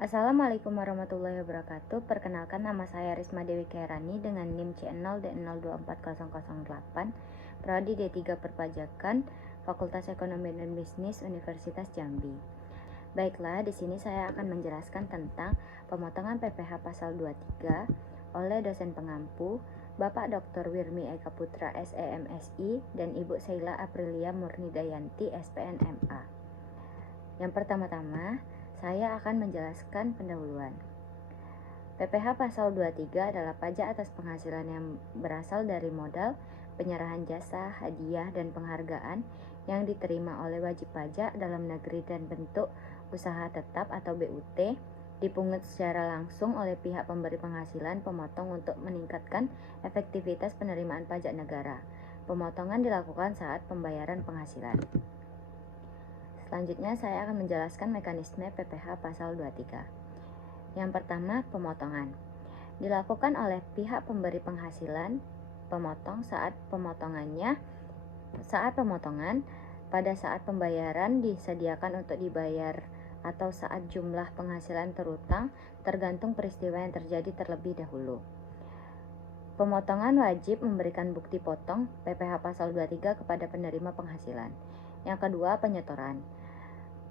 Assalamualaikum warahmatullahi wabarakatuh. Perkenalkan, nama saya Risma Dewi Khairani dengan NIM C0D024008, Prodi D3 Perpajakan, Fakultas Ekonomi dan Bisnis Universitas Jambi. Baiklah, di sini saya akan menjelaskan tentang pemotongan PPh pasal 23 oleh dosen pengampu Bapak Dr. Wirmi Eka Putra SEMSI dan Ibu Sheila Aprilia Murnidayanti SPN MA. Yang pertama-tama, saya akan menjelaskan pendahuluan. PPh pasal 23 adalah pajak atas penghasilan yang berasal dari modal, penyerahan jasa, hadiah, dan penghargaan yang diterima oleh wajib pajak dalam negeri dan bentuk usaha tetap atau BUT, dipungut secara langsung oleh pihak pemberi penghasilan pemotong untuk meningkatkan efektivitas penerimaan pajak negara. Pemotongan dilakukan saat pembayaran penghasilan. Selanjutnya saya akan menjelaskan mekanisme PPh pasal 23. Yang pertama, pemotongan. Dilakukan oleh pihak pemberi penghasilan pemotong saat pemotongan pada saat pembayaran disediakan untuk dibayar atau saat jumlah penghasilan terutang tergantung peristiwa yang terjadi terlebih dahulu. Pemotongan wajib memberikan bukti potong PPh pasal 23 kepada penerima penghasilan. Yang kedua, penyetoran.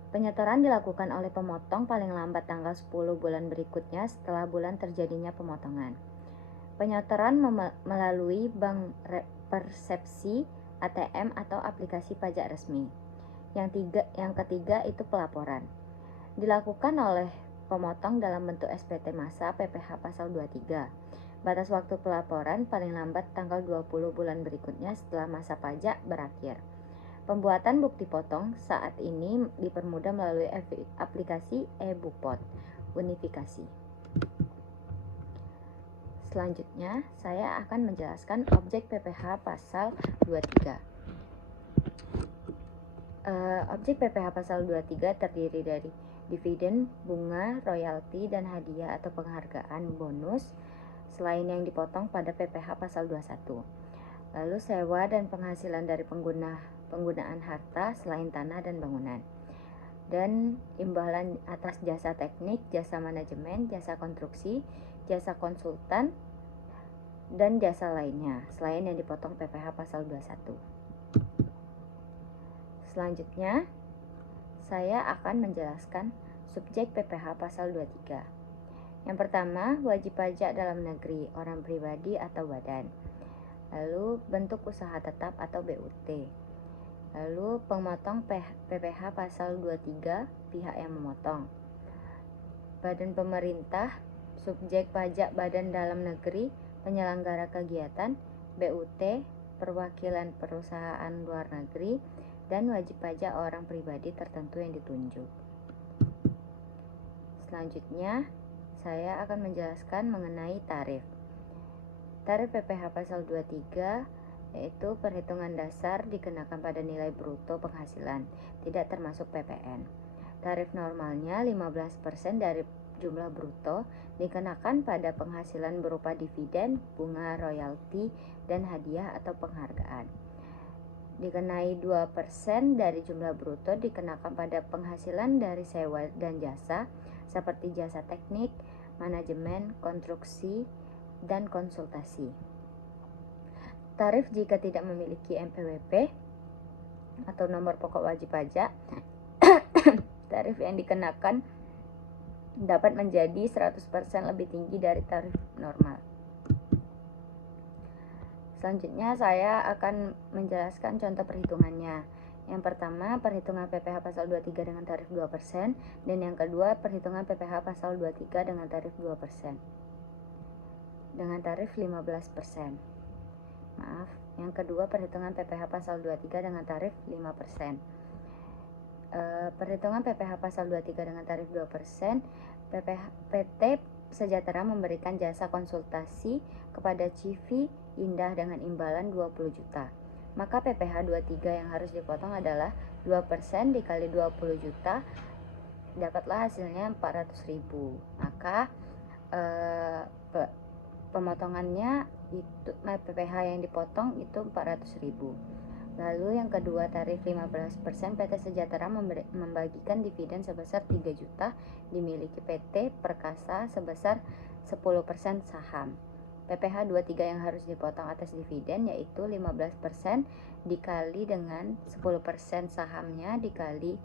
Penyetoran dilakukan oleh pemotong paling lambat tanggal 10 bulan berikutnya setelah bulan terjadinya pemotongan. Penyetoran melalui bank persepsi, ATM, atau aplikasi pajak resmi. Yang ketiga itu pelaporan. Dilakukan oleh pemotong dalam bentuk SPT massa PPh pasal 23. Batas waktu pelaporan paling lambat tanggal 20 bulan berikutnya setelah masa pajak berakhir. Pembuatan bukti potong saat ini dipermudah melalui aplikasi e-Bukpot unifikasi. Selanjutnya, saya akan menjelaskan objek PPh pasal 23. Objek PPh pasal 23 terdiri dari dividen, bunga, royalti, dan hadiah atau penghargaan bonus selain yang dipotong pada PPh pasal 21. Lalu sewa dan penghasilan dari penggunaan harta selain tanah dan bangunan, dan imbalan atas jasa teknik, jasa manajemen, jasa konstruksi, jasa konsultan, dan jasa lainnya selain yang dipotong PPh pasal 21. Selanjutnya, saya akan menjelaskan subjek PPh pasal 23. Yang pertama, wajib pajak dalam negeri, orang pribadi atau badan. Lalu bentuk usaha tetap atau BUT. Lalu pemotong PPh pasal 23, pihak yang memotong. Badan pemerintah, subjek pajak badan dalam negeri, penyelenggara kegiatan, BUT, perwakilan perusahaan luar negeri, dan wajib pajak orang pribadi tertentu yang ditunjuk. Selanjutnya, saya akan menjelaskan mengenai tarif. Tarif PPh pasal 23 yaitu perhitungan dasar dikenakan pada nilai bruto penghasilan, tidak termasuk PPN. Tarif normalnya 15% dari jumlah bruto dikenakan pada penghasilan berupa dividen, bunga, royalti, dan hadiah atau penghargaan. Dikenai 2% dari jumlah bruto dikenakan pada penghasilan dari sewa dan jasa seperti jasa teknik, manajemen, konstruksi, dan konsultasi. Tarif jika tidak memiliki NPWP atau nomor pokok wajib pajak, tarif yang dikenakan dapat menjadi 100% lebih tinggi dari tarif normal. Selanjutnya saya akan menjelaskan contoh perhitungannya. Yang pertama, perhitungan PPh pasal 23 dengan tarif 2%, dan yang kedua, perhitungan PPh pasal 23 dengan tarif 2%. Dengan tarif 15%. Yang kedua, perhitungan PPh pasal 23 dengan tarif 5%. Perhitungan PPh pasal 23 dengan tarif 2%, PT Sejahtera memberikan jasa konsultasi kepada Civi Indah dengan imbalan 20 juta. Maka PPh 23 yang harus dipotong adalah 2% dikali 20 juta, dapatlah hasilnya 400.000. Maka pemotongannya itu PPh yang dipotong itu 400.000. Lalu yang kedua, tarif 15%, PT Sejahtera membagikan dividen sebesar 3 juta dimiliki PT Perkasa sebesar 10% saham. PPh 23 yang harus dipotong atas dividen yaitu 15% dikali dengan 10% sahamnya dikali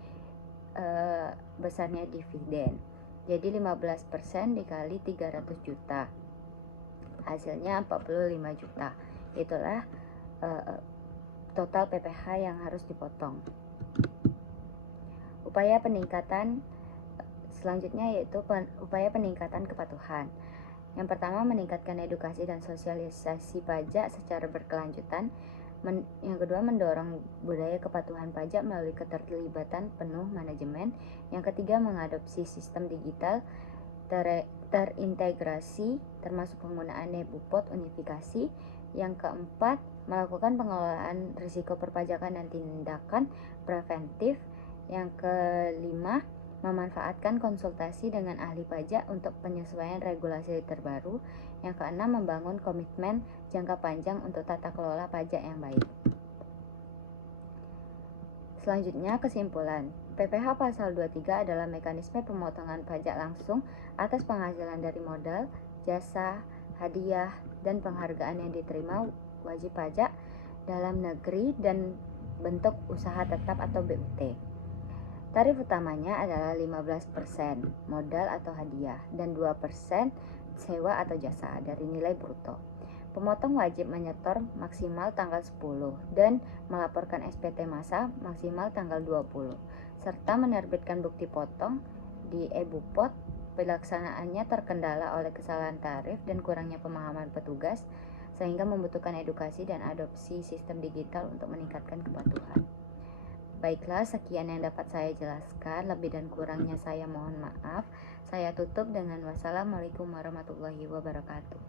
besarnya dividen. Jadi 15% dikali 300 juta. Hasilnya 45 juta. Itulah total PPh yang harus dipotong. Upaya peningkatan selanjutnya yaitu upaya peningkatan kepatuhan. Yang pertama, meningkatkan edukasi dan sosialisasi pajak secara berkelanjutan. Yang kedua, mendorong budaya kepatuhan pajak melalui keterlibatan penuh manajemen. Yang ketiga, mengadopsi sistem digital terintegrasi termasuk penggunaan e-Bupot unifikasi. Yang keempat, melakukan pengelolaan risiko perpajakan dan tindakan preventif. Yang kelima, memanfaatkan konsultasi dengan ahli pajak untuk penyesuaian regulasi terbaru. Yang keenam, membangun komitmen jangka panjang untuk tata kelola pajak yang baik. Selanjutnya, kesimpulan. PPh pasal 23 adalah mekanisme pemotongan pajak langsung atas penghasilan dari modal, jasa, hadiah, dan penghargaan yang diterima wajib pajak dalam negeri dan bentuk usaha tetap atau BUT. Tarif utamanya adalah 15% modal atau hadiah dan 2% sewa atau jasa dari nilai bruto. Pemotong wajib menyetor maksimal tanggal 10 dan melaporkan SPT masa maksimal tanggal 20 serta menerbitkan bukti potong di e-Bupot. Pelaksanaannya terkendala oleh kesalahan tarif dan kurangnya pemahaman petugas sehingga membutuhkan edukasi dan adopsi sistem digital untuk meningkatkan kepatuhan. Baiklah, sekian yang dapat saya jelaskan. Lebih dan kurangnya saya mohon maaf. Saya tutup dengan wassalamualaikum warahmatullahi wabarakatuh.